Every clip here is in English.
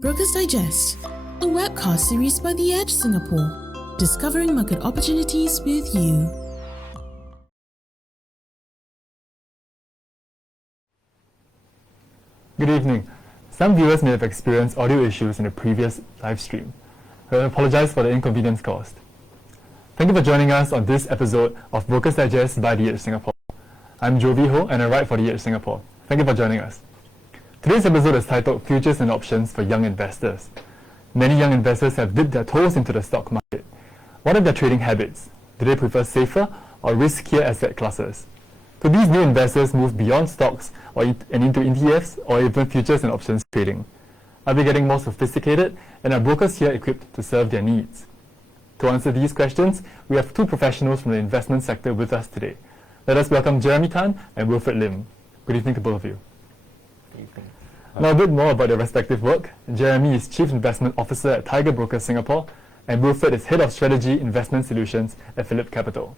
Brokers Digest, a webcast series by The Edge Singapore, discovering market opportunities with you. Good evening. Some viewers may have experienced audio issues in the previous live stream. We apologize for the inconvenience caused. Thank you for joining us on this episode of Brokers Digest by The Edge Singapore. I'm Jovi Ho and I write for The Edge Singapore. Thank you for joining us. Today's episode is titled Futures and Options for Young Investors. Many young investors have dipped their toes into the stock market. What are their trading habits? Do they prefer safer or riskier asset classes? Could these new investors move beyond stocks and into ETFs or even futures and options trading? Are they getting more sophisticated, and are brokers here equipped to serve their needs? To answer these questions, we have two professionals from the investment sector with us today. Let us welcome Jeremy Tan and Wilford Lim. Good evening to both of you. Good evening. Now a bit more about their respective work. Jeremy is Chief Investment Officer at Tiger Brokers Singapore, and Wilford is Head of Strategy Investment Solutions at PhillipCapital.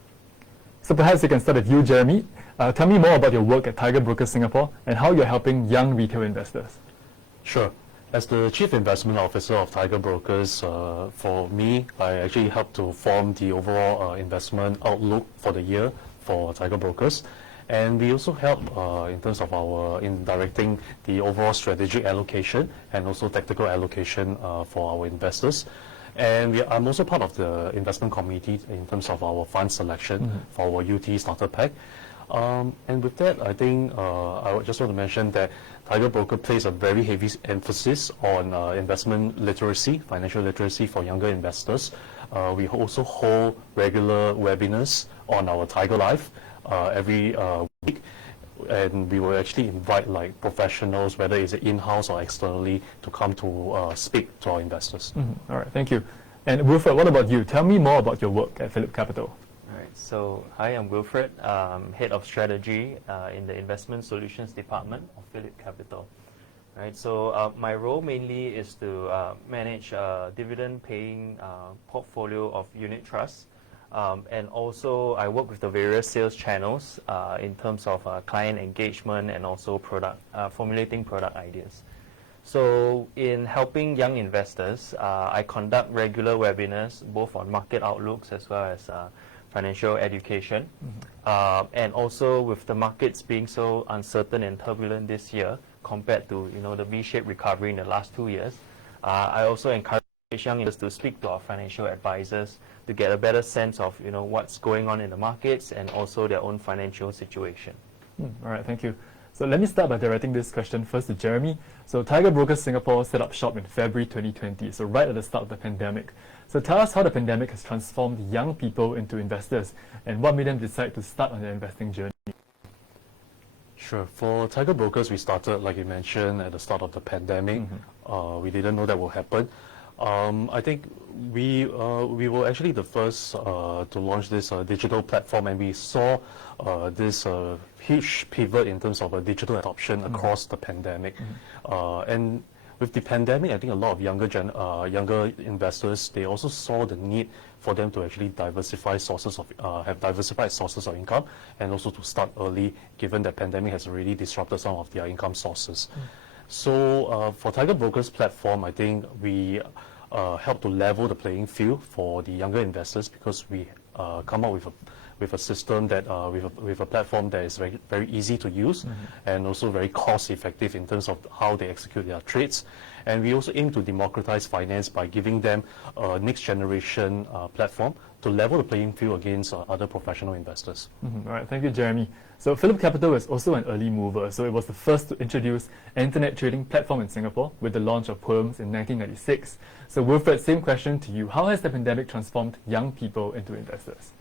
So perhaps we can start with you, Jeremy. Tell me more about your work at Tiger Brokers Singapore and how you're helping young retail investors. Sure. As the Chief Investment Officer of Tiger Brokers, for me, I actually help to form the overall investment outlook for the year for Tiger Brokers. And we also help in terms of in directing the overall strategic allocation and also tactical allocation for our investors. And I'm also part of the investment committee in terms of our fund selection for our UT starter pack. And with that, I think I just want to mention that Tiger Broker places a very heavy emphasis on investment literacy, financial literacy for younger investors. We also hold regular webinars on our Tiger Live every week, and we will actually invite like professionals, whether it's in-house or externally, to come to speak to our investors. All right, thank you. And Wilford, what about you? Tell me more about your work at PhillipCapital. Right. So, hi, I'm Wilford, Head of Strategy in the Investment Solutions Department of PhillipCapital. Right. So, my role mainly is to manage a dividend-paying portfolio of unit trusts, and also I work with the various sales channels in terms of client engagement and also formulating product ideas. So, in helping young investors, I conduct regular webinars both on market outlooks as well as financial education, and also with the markets being so uncertain and turbulent this year compared to the V-shaped recovery in the last 2 years, I also encourage young investors to speak to our financial advisors to get a better sense of what's going on in the markets and also their own financial situation. All right, thank you. So let me start by directing this question first to Jeremy. So Tiger Brokers Singapore set up shop in February 2020, so right at the start of the pandemic. So tell us how the pandemic has transformed young people into investors and what made them decide to start on their investing journey. Sure. For Tiger Brokers, we started, like you mentioned, at the start of the pandemic. We didn't know that will happen. I think we were actually the first to launch this digital platform, and we saw this huge pivot in terms of digital adoption across the pandemic. And with the pandemic, I think a lot of younger investors, they also saw the need for them to actually have diversified sources of income, and also to start early, given that pandemic has already disrupted some of their income sources. So for Tiger Brokers platform, I think we help to level the playing field for the younger investors, because we come up with a system that with a platform that is very, very easy to use and also very cost effective in terms of how they execute their trades. And we also aim to democratize finance by giving them a next generation platform to level the playing field against other professional investors. All right, thank you, Jeremy. So PhillipCapital is also an early mover, so it was the first to introduce an internet trading platform in Singapore with the launch of Poems in 1996. So Wilfred, same question to you. How has the pandemic transformed young people into investors?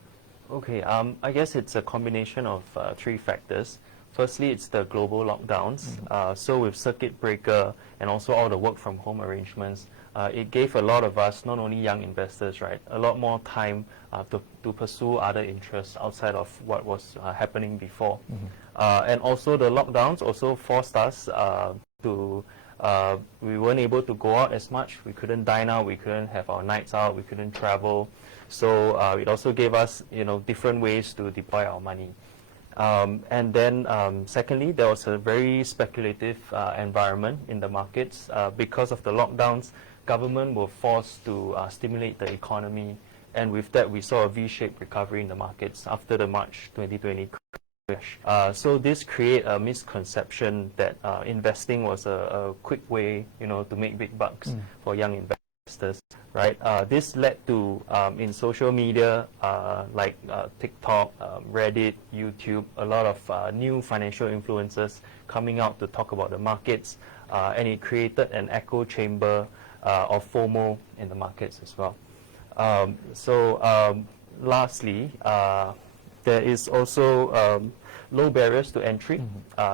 Okay, I guess it's a combination of 3 factors. Firstly, it's the global lockdowns. So with circuit breaker and also all the work from home arrangements, it gave a lot of us, not only young investors, right, a lot more time to pursue other interests outside of what was happening before. And also the lockdowns also forced us we weren't able to go out as much. We couldn't dine out, we couldn't have our nights out, we couldn't travel. So it also gave us different ways to deploy our money. And then secondly, there was a very speculative environment in the markets. Because of the lockdowns, government were forced to stimulate the economy, and with that we saw a V-shaped recovery in the markets after the March 2020 crash. So this created a misconception that investing was a quick way, to make big bucks for young investors, right? This led to, in social media like TikTok, Reddit, YouTube, a lot of new financial influencers coming out to talk about the markets, and it created an echo chamber of FOMO in the markets as well. Lastly, there is also low barriers to entry.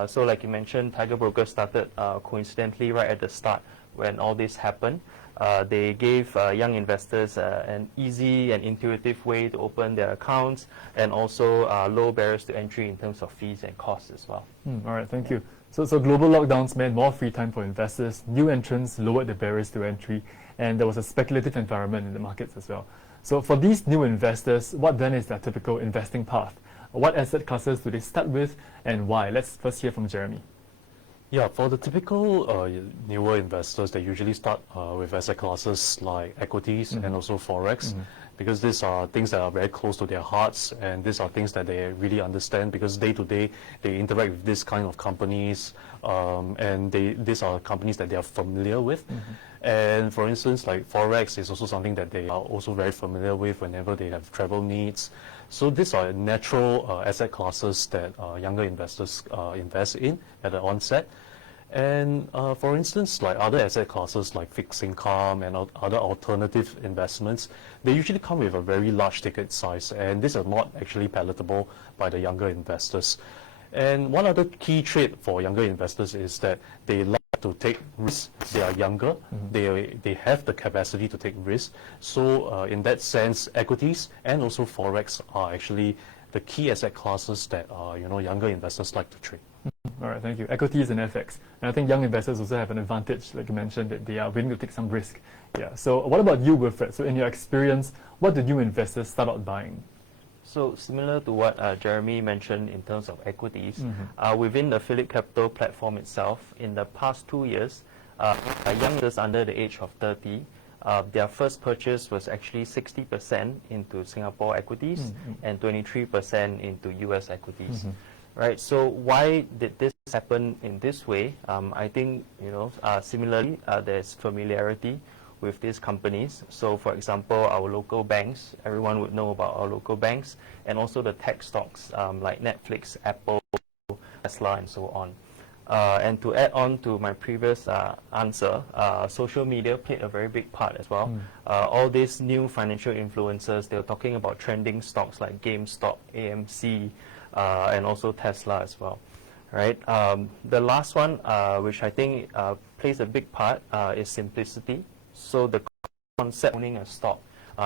So like you mentioned, Tiger Brokers started coincidentally right at the start when all this happened. They gave young investors an easy and intuitive way to open their accounts, and also low barriers to entry in terms of fees and costs as well. All right, thank you. So global lockdowns meant more free time for investors, new entrants lowered the barriers to entry, and there was a speculative environment in the markets as well. So for these new investors, what then is their typical investing path? What asset classes do they start with, and why? Let's first hear from Jeremy. Yeah, for the typical newer investors, they usually start with asset classes like equities and also Forex, because these are things that are very close to their hearts, and these are things that they really understand, because day to day they interact with this kind of companies, and these are companies that they are familiar with. And for instance, like Forex is also something that they are also very familiar with whenever they have travel needs. So these are natural asset classes that younger investors invest in at the onset. And for instance, like other asset classes like fixed income and other alternative investments, they usually come with a very large ticket size, and these are not actually palatable by the younger investors. And one other key trait for younger investors is that they like to take risks. They are younger, they have the capacity to take risks. So in that sense, equities and also Forex are actually the key asset classes that younger investors like to trade. All right, thank you. Equities and FX. And I think young investors also have an advantage, like you mentioned, that they are willing to take some risk. Yeah. So what about you, Wilford? So in your experience, what do new investors start out buying? So similar to what Jeremy mentioned in terms of equities, within the PhillipCapital platform itself, in the past 2 years, young investors under the age of 30, their first purchase was actually 60% into Singapore equities and 23% into US equities. Right, so why did this happen in this way? I think, similarly, there's familiarity with these companies. So for example, our local banks, everyone would know about our local banks, and also the tech stocks like Netflix, Apple, Tesla, and so on. And to add on to my previous answer, social media played a very big part as well. All these new financial influencers, they were talking about trending stocks like GameStop, AMC, and also Tesla as well, right? The last one, which I think plays a big part, is simplicity. So the concept of owning a stock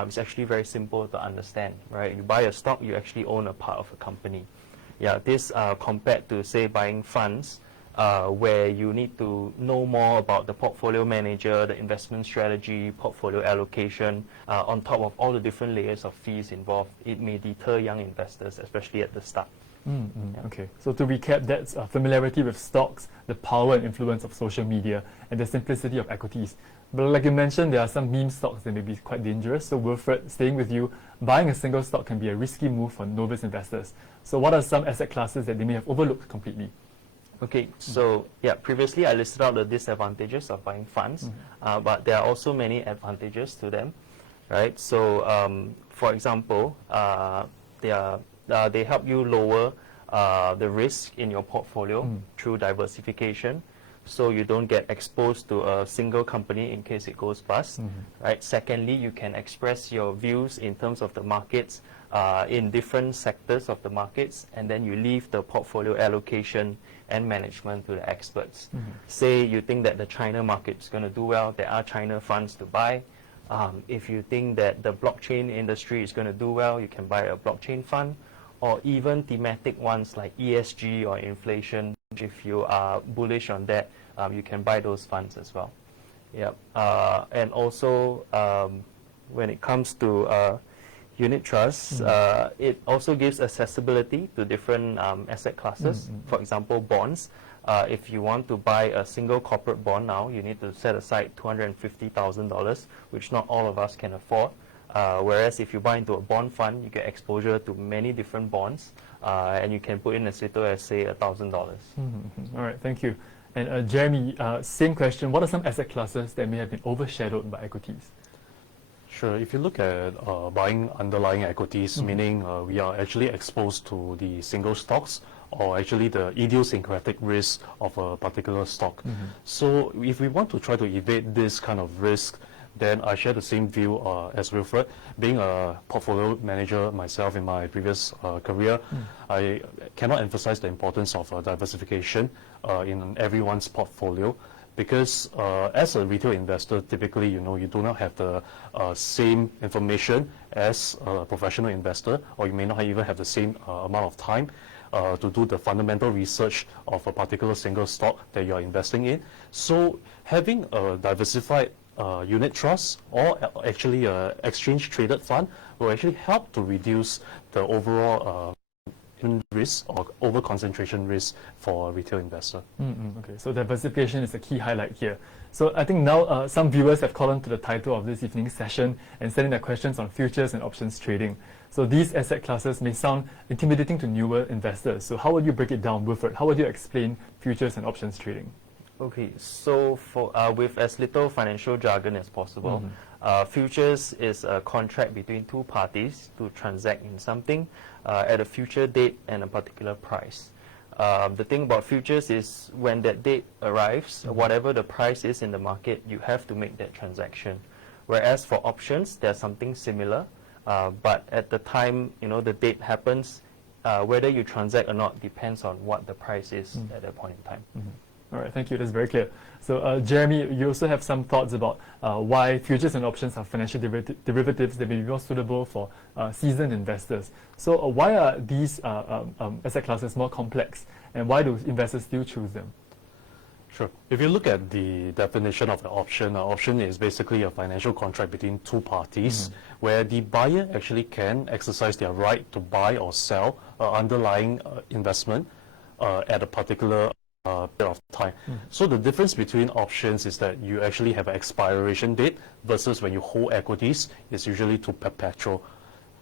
is actually very simple to understand, right? You buy a stock, you actually own a part of a company. Yeah, this compared to, say, buying funds, where you need to know more about the portfolio manager, the investment strategy, portfolio allocation, on top of all the different layers of fees involved. It may deter young investors, especially at the start. Yeah. Okay, so to recap, that's familiarity with stocks, the power and influence of social media, and the simplicity of equities. But like you mentioned, there are some meme stocks that may be quite dangerous. So Wilfred, staying with you, buying a single stock can be a risky move for novice investors. So what are some asset classes that they may have overlooked completely? Okay, so yeah, previously I listed out the disadvantages of buying funds, but there are also many advantages to them, right? So for example, they help you lower the risk in your portfolio through diversification, so you don't get exposed to a single company in case it goes bust, right? Secondly, you can express your views in terms of the markets in different sectors of the markets, and then you leave the portfolio allocation and management to the experts. Say you think that the China market is going to do well, there are China funds to buy. If you think that the blockchain industry is going to do well, you can buy a blockchain fund, or even thematic ones like ESG or inflation. If you are bullish on that, you can buy those funds as well. Yep. And also, when it comes to unit trusts, it also gives accessibility to different asset classes. For example, bonds. If you want to buy a single corporate bond now, you need to set aside $250,000, which not all of us can afford. Whereas if you buy into a bond fund, you get exposure to many different bonds, and you can put in as little as, say, $1,000. All right, thank you. And Jeremy, same question. What are some asset classes that may have been overshadowed by equities? Sure. If you look at buying underlying equities, meaning we are actually exposed to the single stocks or actually the idiosyncratic risk of a particular stock. So if we want to try to evade this kind of risk, then I share the same view as Wilford. Being a portfolio manager myself in my previous career, I cannot emphasize the importance of diversification in everyone's portfolio. Because as a retail investor, typically, you do not have the same information as a professional investor, or you may not even have the same amount of time to do the fundamental research of a particular single stock that you are investing in. So having a diversified unit trust or actually exchange traded fund will actually help to reduce the overall risk or over concentration risk for a retail investor. Okay, so diversification is a key highlight here. So I think now some viewers have caught on to the title of this evening's session and sending their questions on futures and options trading. So these asset classes may sound intimidating to newer investors. So how would you break it down, Wilford? How would you explain futures and options trading? Okay, so for with as little financial jargon as possible, futures is a contract between two parties to transact in something at a future date and a particular price. The thing about futures is when that date arrives, whatever the price is in the market, you have to make that transaction. Whereas for options, there's something similar, but at the time the date happens, whether you transact or not depends on what the price is at that point in time. All right, thank you. That's very clear. So, Jeremy, you also have some thoughts about why futures and options are financial derivatives that may be more suitable for seasoned investors. So, why are these asset classes more complex, and why do investors still choose them? Sure. If you look at the definition of an option is basically a financial contract between two parties where the buyer actually can exercise their right to buy or sell underlying investment at a particular period of time. So the difference between options is that you actually have an expiration date versus when you hold equities, it's usually to perpetual.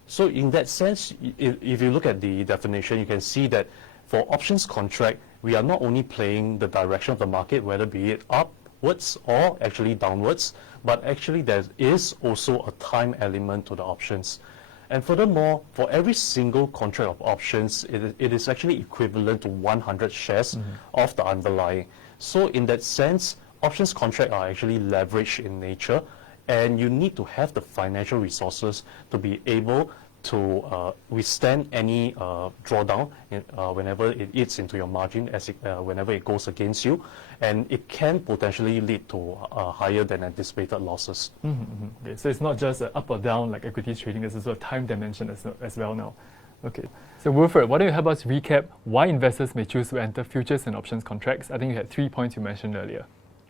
So in that sense, if you look at the definition, you can see that for options contract, we are not only playing the direction of the market, whether be it upwards or actually downwards, but actually there is also a time element to the options. And furthermore, for every single contract of options, it is actually equivalent to 100 shares of the underlying. So in that sense, options contracts are actually leveraged in nature, and you need to have the financial resources to be able to withstand any drawdown whenever it eats into your margin, whenever it goes against you, and it can potentially lead to higher than anticipated losses. Okay, so it's not just up or down like equities trading, there's also a time dimension as well now. Okay, so Wilford, why don't you help us recap why investors may choose to enter futures and options contracts? I think you had 3 points you mentioned earlier.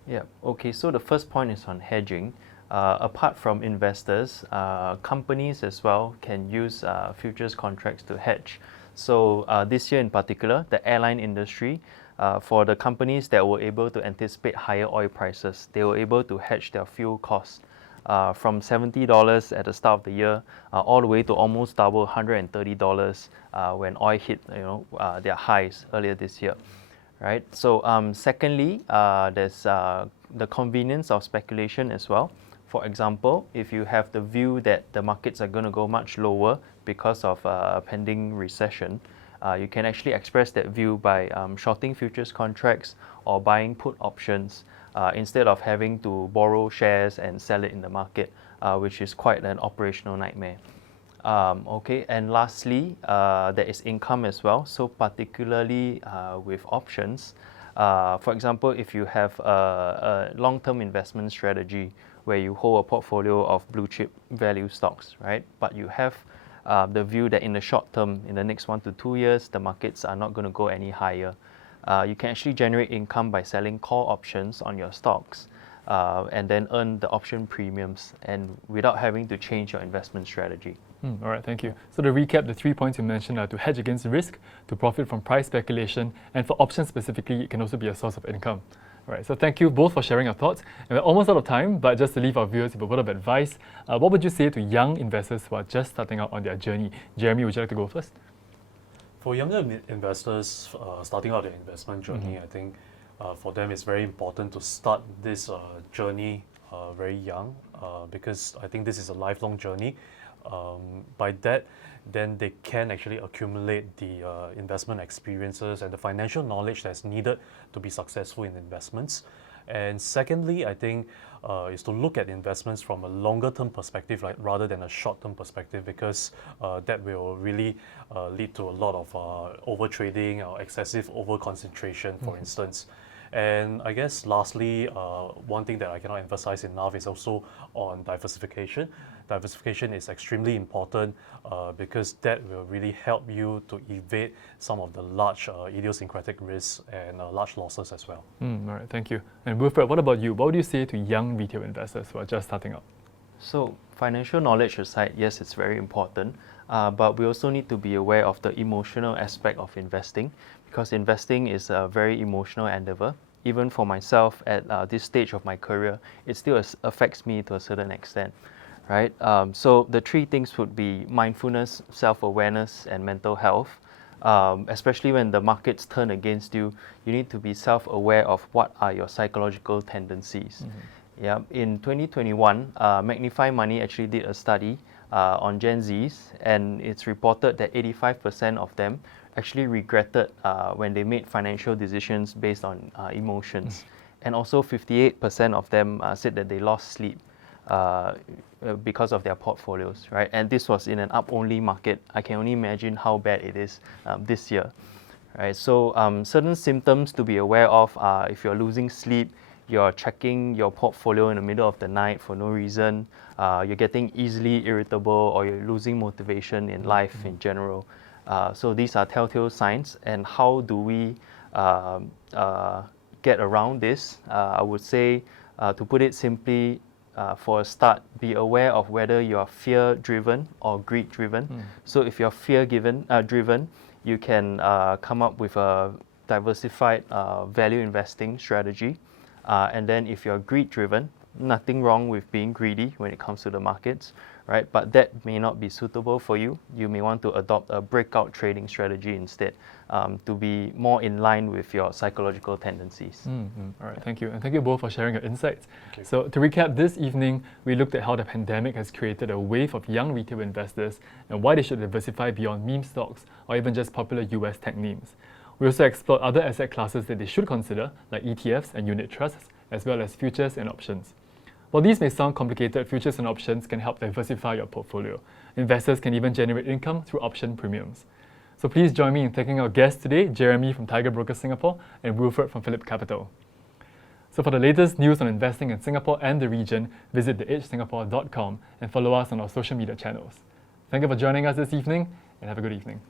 Yeah, okay, so the first point is on hedging. Apart from investors, companies as well can use futures contracts to hedge. So this year in particular, the airline industry, for the companies that were able to anticipate higher oil prices, they were able to hedge their fuel costs from $70 at the start of the year all the way to almost double $130 when oil hit their highs earlier this year. Right. So secondly, there's the convenience of speculation as well. For example, if you have the view that the markets are going to go much lower because of a pending recession, you can actually express that view by shorting futures contracts or buying put options instead of having to borrow shares and sell it in the market, which is quite an operational nightmare. Okay, and lastly, there is income as well. So particularly with options, for example, if you have a long-term investment strategy where you hold a portfolio of blue chip value stocks, right? But you have the view that in the short term, in the next 1 to 2 years, the markets are not going to go any higher. You can actually generate income by selling call options on your stocks. and then earn the option premiums and without having to change your investment strategy. All right, thank you. So to recap, the 3 points you mentioned are to hedge against risk, to profit from price speculation, and for options specifically, it can also be a source of income. All right, so thank you both for sharing your thoughts. And we're almost out of time, but just to leave our viewers with a word of advice, what would you say to young investors who are just starting out on their journey? Jeremy, would you like to go first? For younger investors starting out their investment journey, I think for them it's very important to start this journey very young because I think this is a lifelong journey. By that, then they can actually accumulate the investment experiences and the financial knowledge that's needed to be successful in investments. And secondly, I think is to look at investments from a longer term perspective, like rather than a short term perspective, because that will really lead to a lot of over trading or excessive over concentration, for instance. And I guess lastly, one thing that I cannot emphasize enough is also on diversification. Diversification is extremely important because that will really help you to evade some of the large idiosyncratic risks and large losses as well. All right, thank you. And Wilford, what about you? What would you say to young retail investors who are just starting out? So financial knowledge aside, yes, it's very important, but we also need to be aware of the emotional aspect of investing, because investing is a very emotional endeavor. Even for myself at this stage of my career, it still affects me to a certain extent, right? So the 3 things would be mindfulness, self-awareness, and mental health. Especially when the markets turn against you, you need to be self-aware of what are your psychological tendencies. Yeah. In 2021, Magnify Money actually did a study on Gen Zs, and it's reported that 85% of them actually regretted when they made financial decisions based on emotions. And also 58% of them said that they lost sleep because of their portfolios, right? And this was in an up-only market. I can only imagine how bad it is this year, right? So certain symptoms to be aware of are if you're losing sleep, you're checking your portfolio in the middle of the night for no reason, you're getting easily irritable, or you're losing motivation in life in general. So these are telltale signs. And how do we get around this? I would say, to put it simply, for a start, be aware of whether you are fear-driven or greed-driven. So if you're fear-driven, you can come up with a diversified value investing strategy. And then if you're greed-driven, nothing wrong with being greedy when it comes to the markets, right? But that may not be suitable for you. You may want to adopt a breakout trading strategy instead to be more in line with your psychological tendencies. All right, thank you. And thank you both for sharing your insights. So to recap, this evening, we looked at how the pandemic has created a wave of young retail investors and why they should diversify beyond meme stocks or even just popular US tech names. We also explored other asset classes that they should consider, like ETFs and unit trusts, as well as futures and options. While these may sound complicated, futures and options can help diversify your portfolio. Investors can even generate income through option premiums. So please join me in thanking our guests today, Jeremy from Tiger Brokers Singapore and Wilford from PhillipCapital. So for the latest news on investing in Singapore and the region, visit theedgesingapore.com and follow us on our social media channels. Thank you for joining us this evening, and have a good evening.